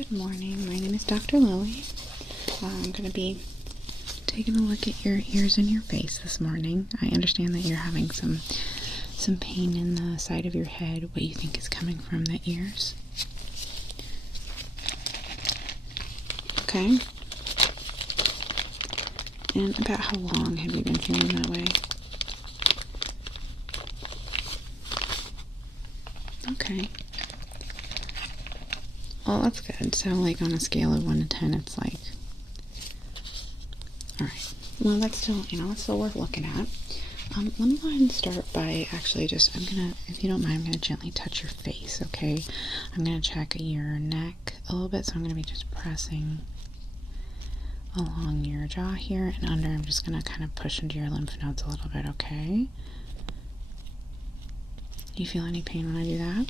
Good morning, my name is Dr. Lily. I'm going to be taking a look at your ears and your face this morning. I understand that you're having some pain in the side of your head. What you think is coming from the ears? Okay. And about how long have you been feeling that way? Okay. Well, that's good. So, like, on a scale of 1 to 10, it's like... Alright. Well, that's still, that's still worth looking at. Let me go ahead and start by actually just, if you don't mind, I'm going to gently touch your face, okay? I'm going to check your neck a little bit, so I'm going to be just pressing along your jaw here and under. I'm just going to kind of push into your lymph nodes a little bit, okay? Do you feel any pain when I do that?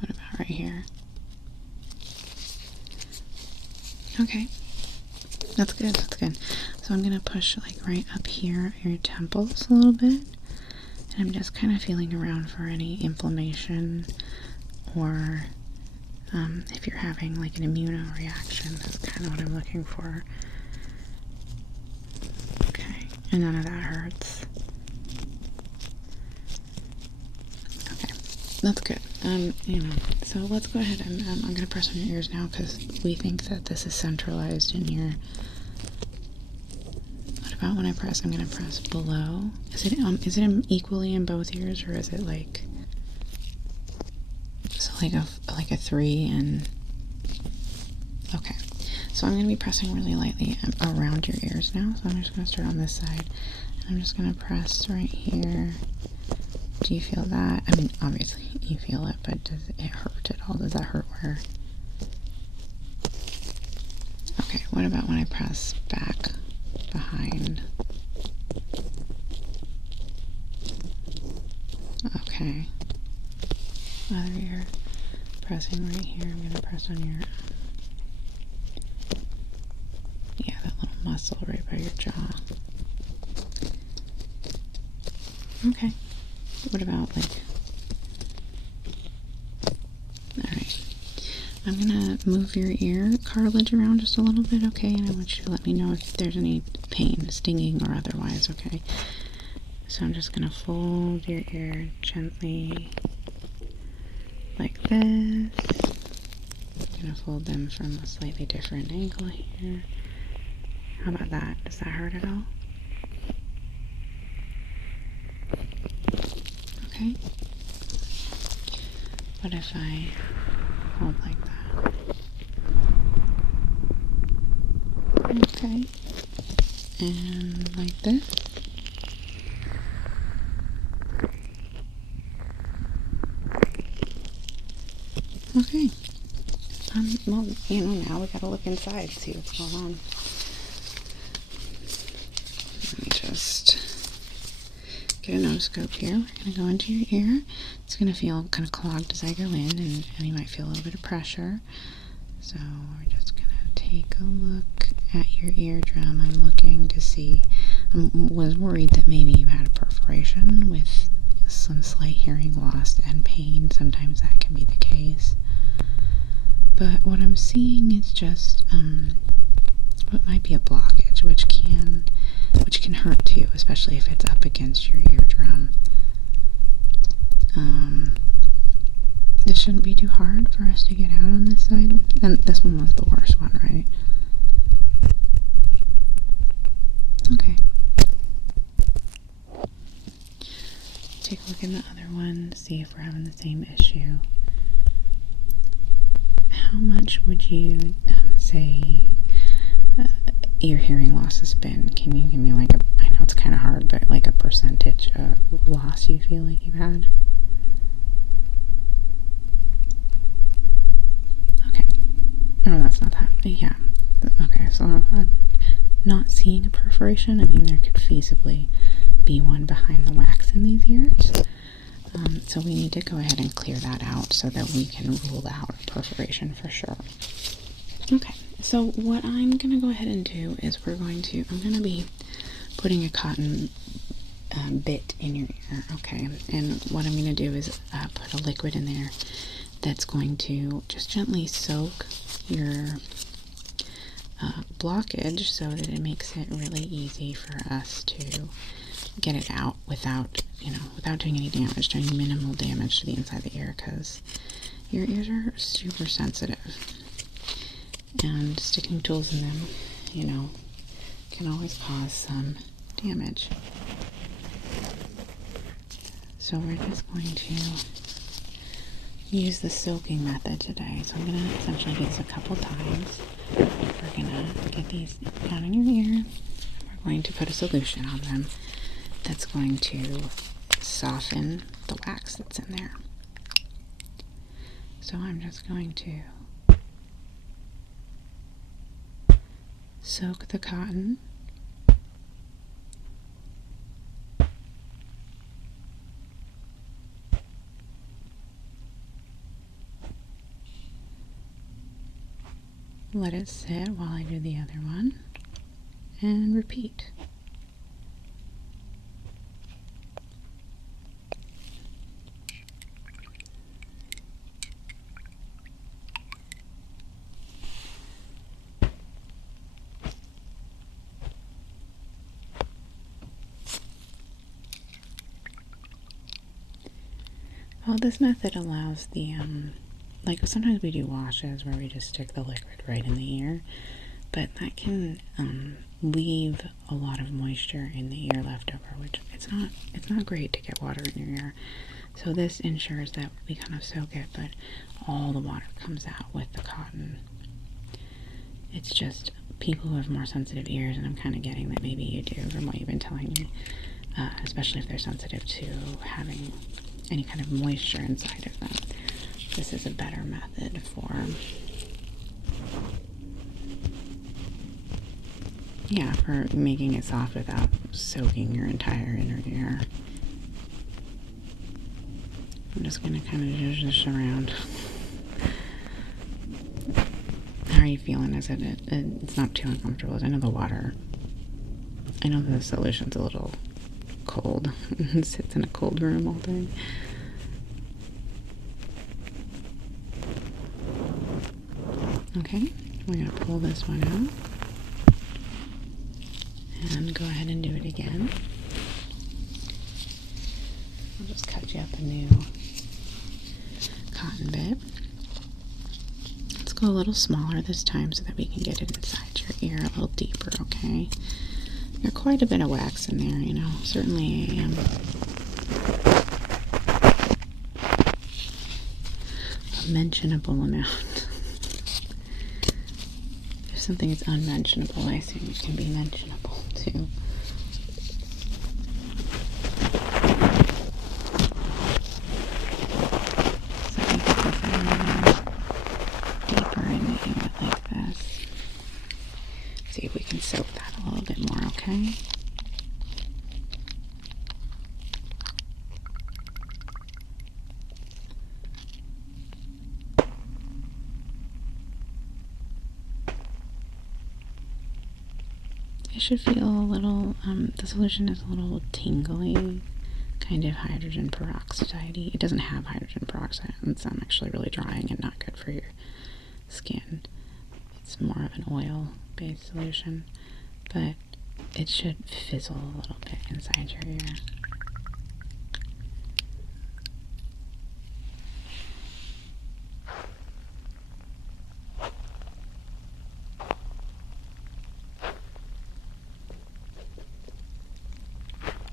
What about right here? Okay. That's good, that's good. So I'm going to push like right up here at your temples a little bit. And I'm just kind of feeling around for any inflammation or if you're having like an immunoreaction. That's kind of what I'm looking for. Okay, and none of that hurts. Okay, that's good. So let's go ahead and I'm going to press on your ears now because we think that this is centralized in your... What about when I press? I'm going to press below. Is it equally in both ears, or is it like... So like a 3 and... Okay. So I'm going to be pressing really lightly around your ears now. So I'm just going to start on this side. And I'm just going to press right here. Do you feel that? I mean, obviously you feel it, but does it hurt at all? Does that hurt where? Okay, what about when I press back behind? Okay. Whether you're pressing right here, I'm going to press on your... Yeah, that little muscle right by your jaw. Okay. What about like... Alright. I'm gonna move your ear cartilage around just a little bit, okay? And I want you to let me know if there's any pain, stinging or otherwise, okay? So I'm just gonna fold your ear gently like this. I'm gonna fold them from a slightly different angle here. How about that? Does that hurt at all? Okay. What if I hold like that? Okay. And like this. Okay. Well, now we gotta look inside, see what's going on. Let me just get an otoscope here. We're going to go into your ear. It's going to feel kind of clogged as I go in, and you might feel a little bit of pressure. So we're just going to take a look at your eardrum. I'm looking to see, I was worried that maybe you had a perforation with some slight hearing loss and pain. Sometimes that can be the case. But what I'm seeing is just what might be a blockage, which can hurt too, especially if it's up against your eardrum. This shouldn't be too hard for us to get out on this side. And this one was the worst one, right? Okay. Take a look in the other one, see if we're having the same issue. How much would you say your hearing loss has been? Can you give me like I know it's kind of hard, but like a percentage of loss you feel like you've had? Okay. Oh, that's not that. Yeah. Okay, so I'm not seeing a perforation. I mean, there could feasibly be one behind the wax in these ears. So we need to go ahead and clear that out so that we can rule out a perforation for sure. Okay, so what I'm going to go ahead and do is I'm going to be putting a cotton bit in your ear. Okay, and what I'm going to do is put a liquid in there that's going to just gently soak your blockage so that it makes it really easy for us to get it out without, without doing any damage, doing minimal damage to the inside of the ear, because your ears are super sensitive, and sticking tools in them, can always cause some damage. So we're just going to use the soaking method today. So I'm going to essentially do this a couple times. We're going to get these down in your ear. We're going to put a solution on them that's going to soften the wax that's in there. So I'm just going to soak the cotton. Let it sit while I do the other one, and repeat. Well, this method allows the, like sometimes we do washes where we just stick the liquid right in the ear, but that can leave a lot of moisture in the ear left over, which it's not great to get water in your ear. So this ensures that we kind of soak it, but all the water comes out with the cotton. It's just people who have more sensitive ears, and I'm kind of getting that maybe you do from what you've been telling me, especially if they're sensitive to having any kind of moisture inside of them. This is a better method for, for making it soft without soaking your entire inner ear. I'm just going to kind of zhuzh this around. How are you feeling? Is it's not too uncomfortable? I know the solution's a little cold. It sits in a cold room all day. Okay, we're going to pull this one out and go ahead and do it again. I'll just cut you up a new cotton bit. Let's go a little smaller this time so that we can get it inside your ear a little deeper, okay? There's quite a bit of wax in there, certainly a mentionable amount. If something is unmentionable, I assume it can be mentionable too. So we get this a little deeper in the ear like this. See if we can soak that a little bit more, okay? It should feel a little, the solution is a little tingly, kind of hydrogen peroxide. It doesn't have hydrogen peroxide, and it's actually really drying and not good for your skin. It's more of an oil-based solution, but it should fizzle a little bit inside your ear.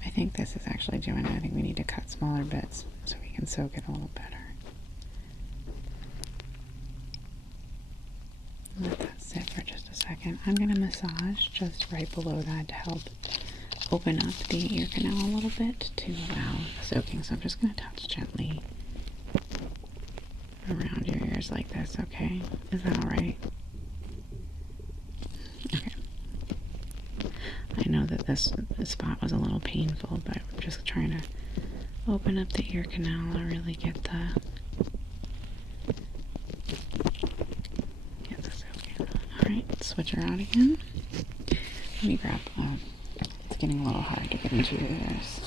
I think this is actually doing it. I think we need to cut smaller bits so we can soak it a little better. Let that sit for just a second. I'm going to massage just right below that to help open up the ear canal a little bit to allow soaking. So I'm just going to touch gently around your ears like this, okay? Is that alright? Okay. I know that this spot was a little painful, but we're just trying to open up the ear canal and really get the soak in. Alright, switch her out again. Let me grab, it's getting a little hard to get into your ears.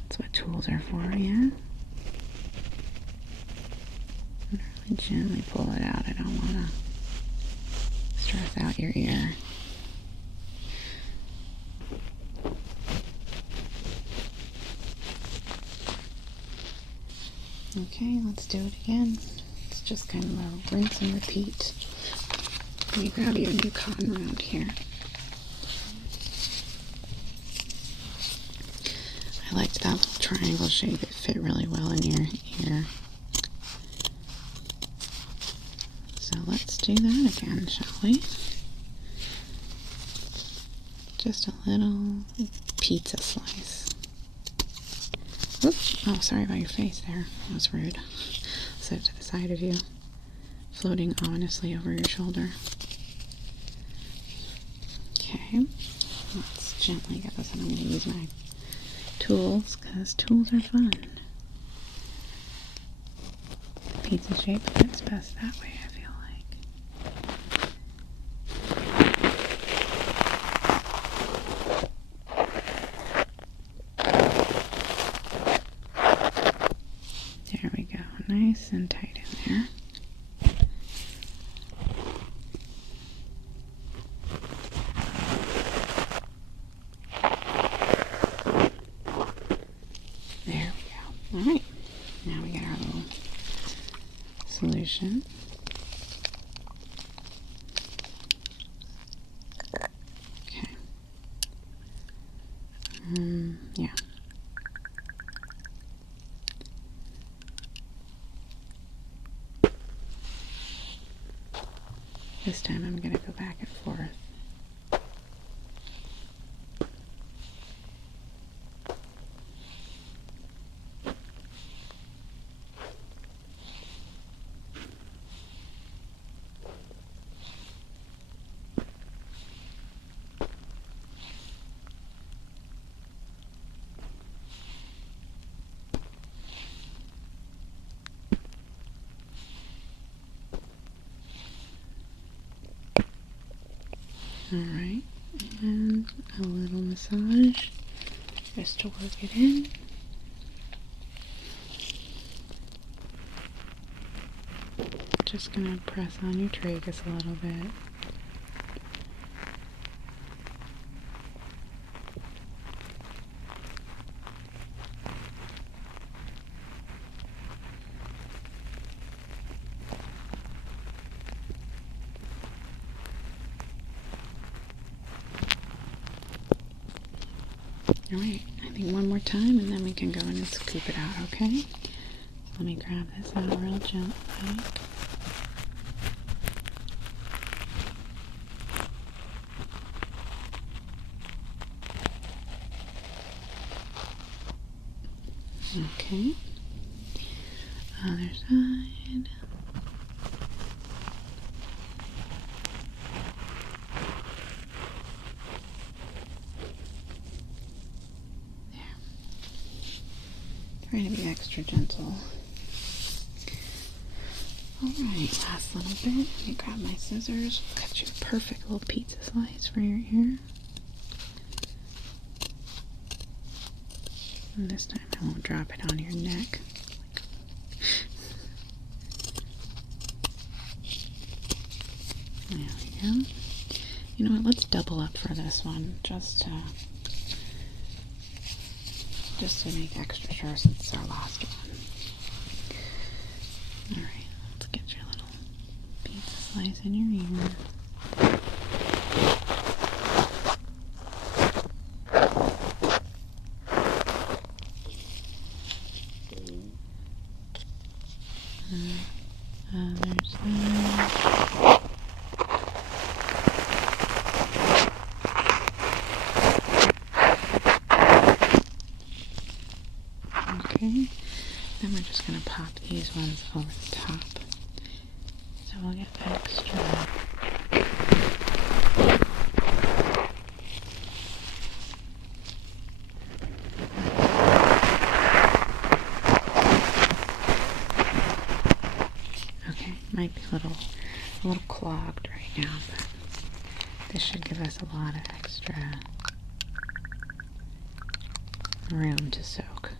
That's what tools are for, yeah? Really gently pull it out. I don't want to stress out your ear. Okay, let's do it again. It's just kind of a rinse and repeat. Let me grab you a new cotton round here. I liked that little triangle shape. It fit really well in your ear. So let's do that again, shall we? Just a little pizza slice. Oops. Oh, sorry about your face there. That was rude. Set it to the side of you, floating ominously over your shoulder. Okay, let's gently get this, and I'm going to use my tools, because tools are fun. Pizza shape fits best that way, I feel like. There we go, nice and tight in there. There we go. Alright, now we get our little solution. Okay. Yeah. This time I'm going to go back and forth. Alright, and a little massage just to work it in. Just gonna press on your tragus a little bit. Alright, I think one more time and then we can go in and scoop it out, okay? Let me grab this out real gently. Okay. Other side. Try to be extra gentle. Alright, last little bit. Let me grab my scissors. Cut you a perfect little pizza slice for your ear. And this time I won't drop it on your neck. There we go. You know what, let's double up for this one, just to make extra sure since it's our last one. Alright, let's get your little pizza slice in your ear. Other side. Okay, then we're just going to pop these ones over the top. So we'll get extra. This should give us a lot of extra room to soak.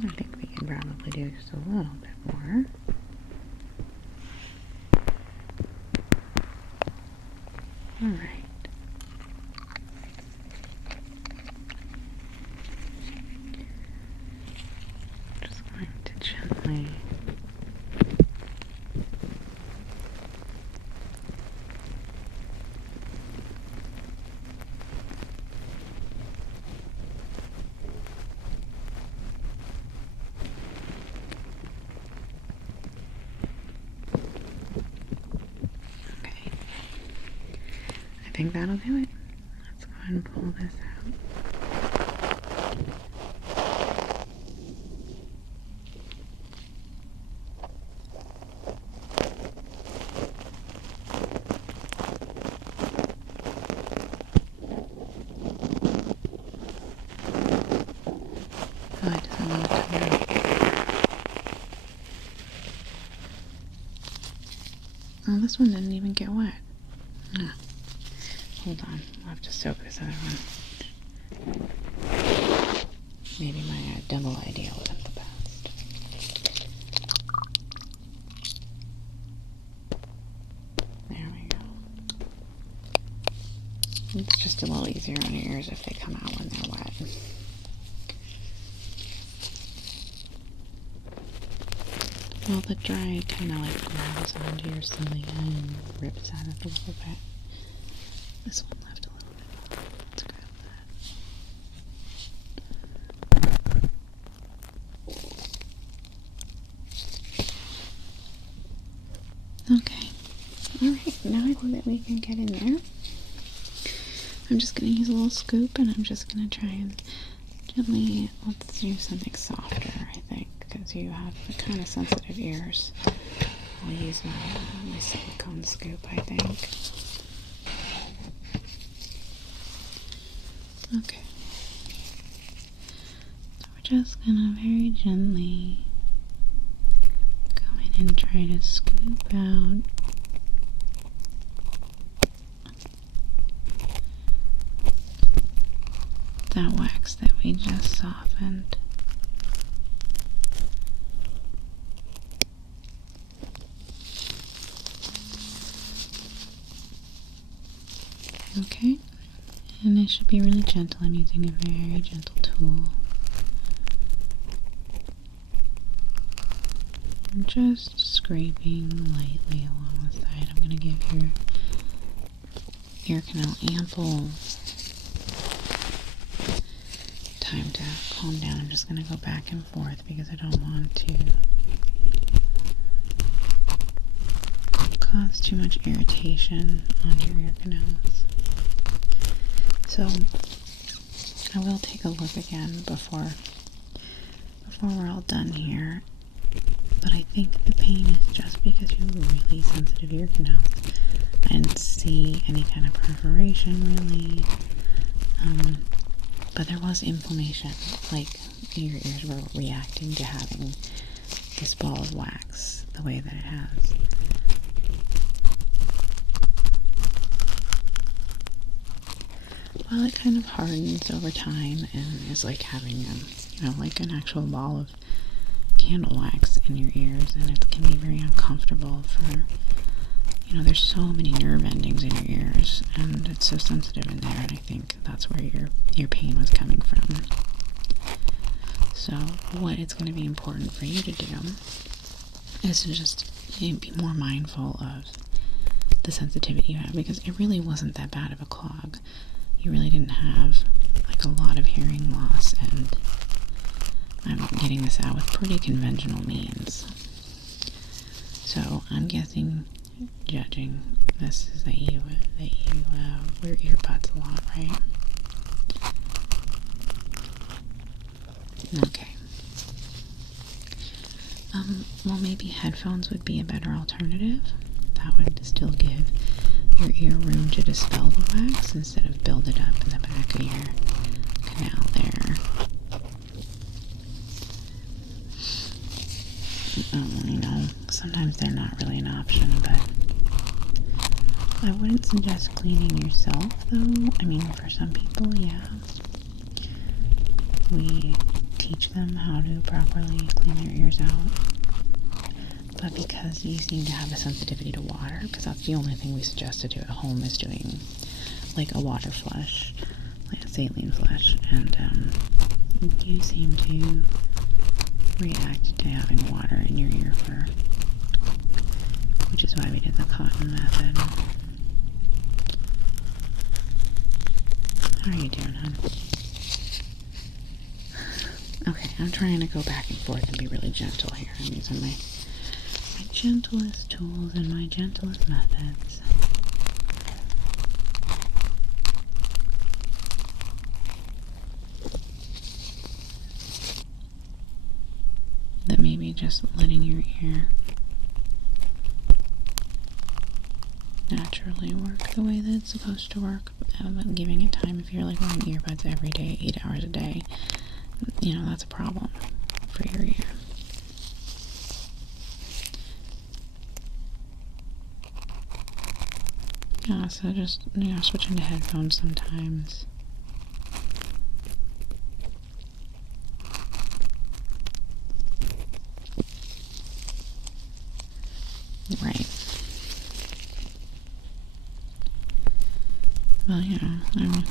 I think we can probably do just a little bit more. All right. Just going to gently I think that'll do it. Let's go ahead and pull this out. Oh, it doesn't want to come out. Oh, this one didn't even get wet. No. Hold on, I'll have to soak this other one. Maybe my double idea wasn't the best. There we go. It's just a little easier on your ears if they come out when they're wet. Well, the dry kind of like grabs onto your cilia and rips at it a little bit. This one left a little bit more. Let's grab that. Okay. Alright, now I think that we can get in there. I'm just going to use a little scoop and I'm just going to try and gently, let's use something softer, I think, because you have the kind of sensitive ears. I'll use my silicone scoop, I think. Okay, so we're just gonna very gently go in and try to scoop out that wax that we just softened. Okay. And it should be really gentle. I'm using a very gentle tool. I'm just scraping lightly along the side. I'm going to give your ear canal ample time to calm down. I'm just going to go back and forth because I don't want to cause too much irritation on your ear canals. So I will take a look again before we're all done here. But I think the pain is just because you have really sensitive ear canals. I didn't see any kind of perforation really. But there was inflammation, like your ears were reacting to having this ball of wax the way that it has. Well, it kind of hardens over time and is like having like an actual ball of candle wax in your ears, and it can be very uncomfortable for, there's so many nerve endings in your ears, and it's so sensitive in there, and I think that's where your pain was coming from. So what it's going to be important for you to do is to just be more mindful of the sensitivity you have, because it really wasn't that bad of a clog. You really didn't have like a lot of hearing loss, and I'm getting this out with pretty conventional means. So I'm guessing, judging this, is that you wear earbuds a lot, right? Okay. Well, maybe headphones would be a better alternative. That would still give your ear room to dispel the wax instead of build it up in the back of your canal there. You know, sometimes they're not really an option, but I wouldn't suggest cleaning yourself, though. I mean, for some people, yeah. We teach them how to properly clean their ears out. But because you seem to have a sensitivity to water, because that's the only thing we suggest to do at home is doing like a water flush, like a saline flush, and you seem to react to having water in your ear fur, which is why we did the cotton method. How are you doing, hon? Okay, I'm trying to go back and forth and be really gentle here. I'm using my gentlest tools and my gentlest methods. That maybe just letting your ear naturally work the way that it's supposed to work, but giving it time. If you're like wearing earbuds every day, 8 hours a day, you know, that's a problem for your ear. Yeah, so just, you know, switching to headphones sometimes. Right. Well, you know,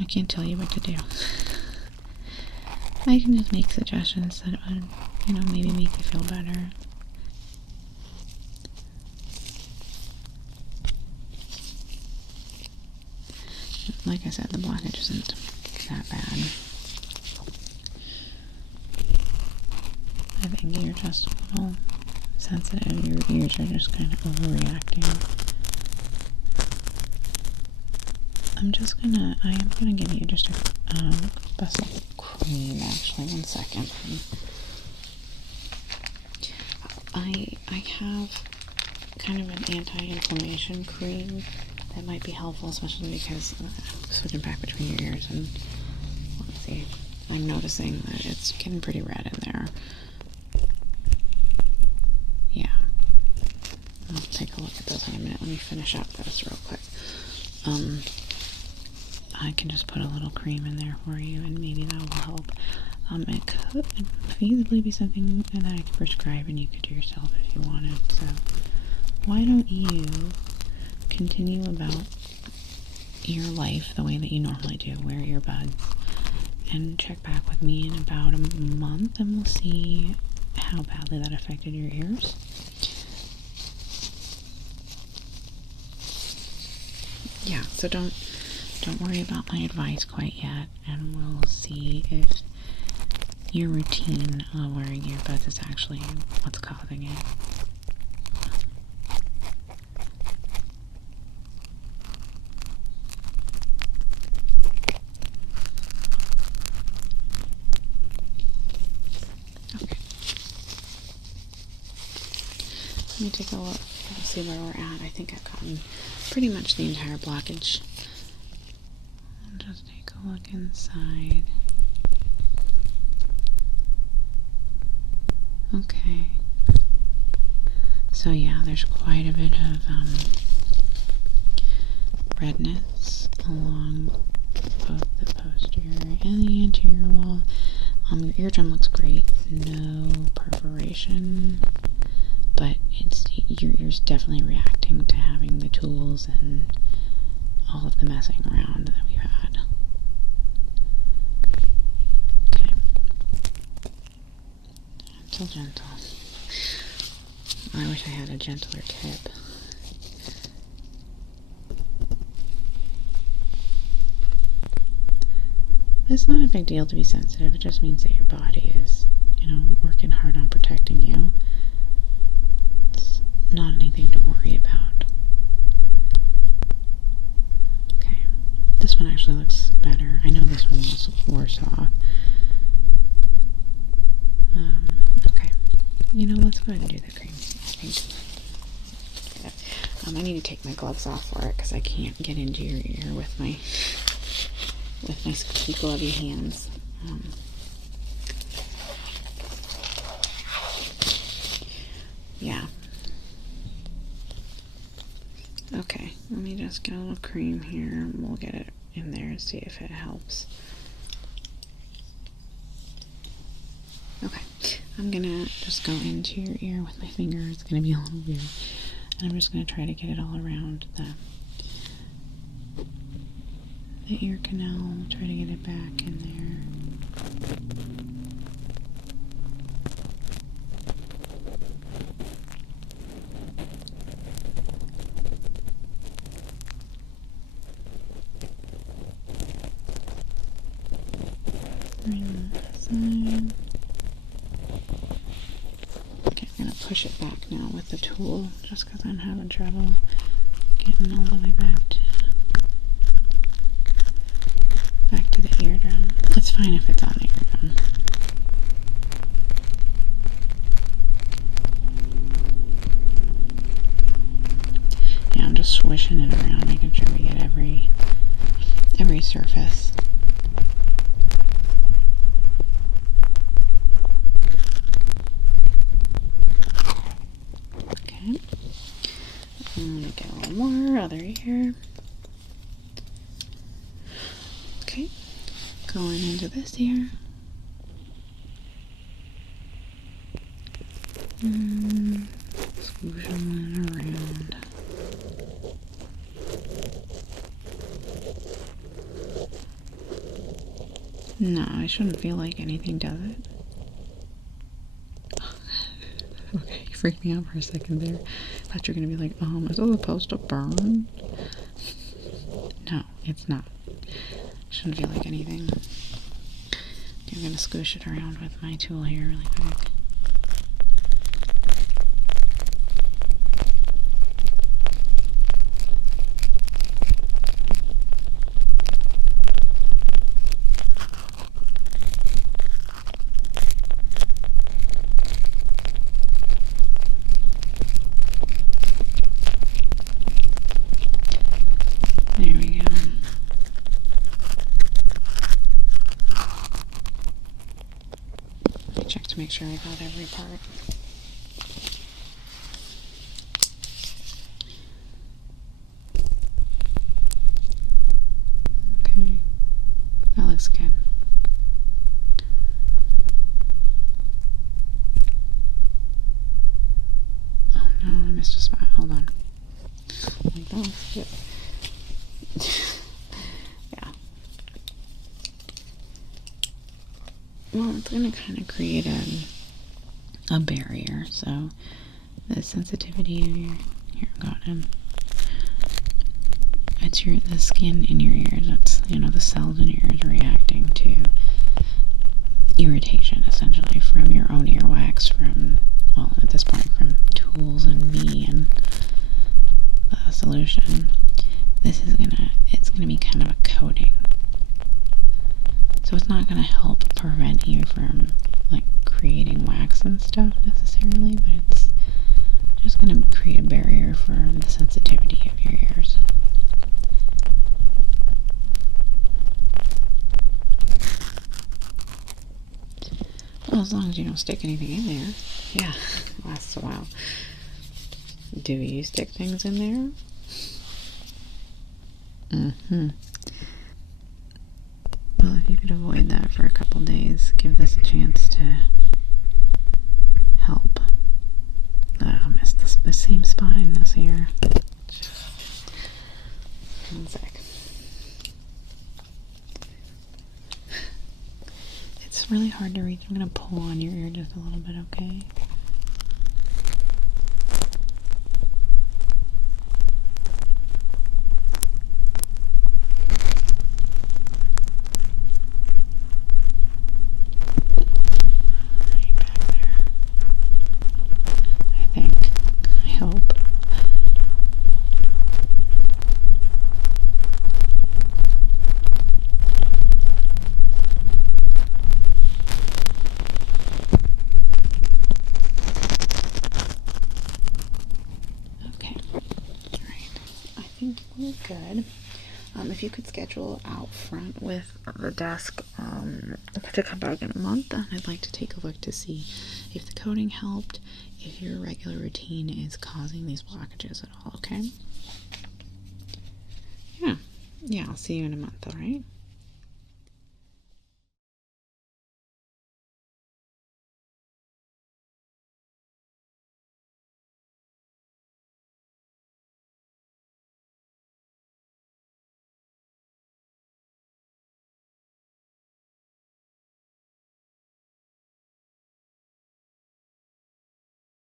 I can't tell you what to do. I can just make suggestions that would, you know, maybe make you feel better. Like I said, the blockage isn't that bad. I think you're just a little sensitive. Your ears are just kind of overreacting. I am gonna give you just a special cream, actually. 1 second. I have kind of an anti-inflammation cream that might be helpful, especially because switching back between your ears, and let's see, I'm noticing that it's getting pretty red in there. Yeah. I'll take a look at those in a minute. Let me finish up this real quick. I can just put a little cream in there for you, and maybe that will help. It could feasibly be something that I could prescribe and you could do yourself if you wanted. So why don't you continue about your life the way that you normally do, wear earbuds, and check back with me in about a month, and we'll see how badly that affected your ears. Yeah, so don't worry about my advice quite yet, and we'll see if your routine of wearing earbuds is actually what's causing it. Okay. Let me take a look and see where we're at. I think I've gotten pretty much the entire blockage. I'll just take a look inside. Okay. So yeah, there's quite a bit of redness along both the posterior and the anterior wall. Your eardrum looks great. No perforation, but your ear's definitely reacting to having the tools and all of the messing around that we've had. Okay. Gentle, gentle. I wish I had a gentler tip. It's not a big deal to be sensitive. It just means that your body is, you know, working hard on protecting you. It's not anything to worry about. Okay, this one actually looks better. I know this one was worse off. Okay, you know, let's go ahead and do the cream. I think. I need to take my gloves off for it because I can't get into your ear with my squeaky glovey hands. Yeah. Okay, let me just get a little cream here. We'll get it in there and see if it helps. Okay, I'm gonna just go into your ear with my finger. It's gonna be a little weird. And I'm just gonna try to get it all around the ear canal. Try to get it back in there. Okay, I'm going to push it back now with the tool just because I'm having trouble getting all the way back to the eardrum. It's fine if it's on the eardrum. Yeah, I'm just swishing it around, making sure we get every surface. Okay. I'm gonna get a little more other ear. Okay. Going into this ear. Squooshing around. No, I shouldn't feel like anything, does it? Okay, you freaked me out for a second there. I thought you were going to be like, is it supposed to burn? No, it's not. Shouldn't feel like anything. I'm going to squish it around with my tool here really quick. There we go. Let me check to make sure I got every part. Okay, that looks good. Oh no, I missed a spot. Hold on. Like that. Yep. Yeah. Well, it's going to kind of create a barrier. So the sensitivity of your got him. It's the skin in your ears. It's the cells in your ears reacting to irritation, essentially, from your own earwax, from at this point, from tools and me and the solution. It's gonna be kind of a coating. So it's not gonna help prevent you from like creating wax and stuff necessarily, but it's just gonna create a barrier for the sensitivity of your ears. Well, as long as you don't stick anything in there. Yeah, it lasts a while. Do you stick things in there? Well, if you could avoid that for a couple days, give this a chance to help. I missed the same spot in this ear. One sec. It's really hard to reach. I'm going to pull on your ear just a little bit, okay? Right back there. I hope. Well, good. If you could schedule out front with the desk to come back in a month, I'd like to take a look to see if the coating helped, if your regular routine is causing these blockages at all, okay? Yeah, I'll see you in a month, alright?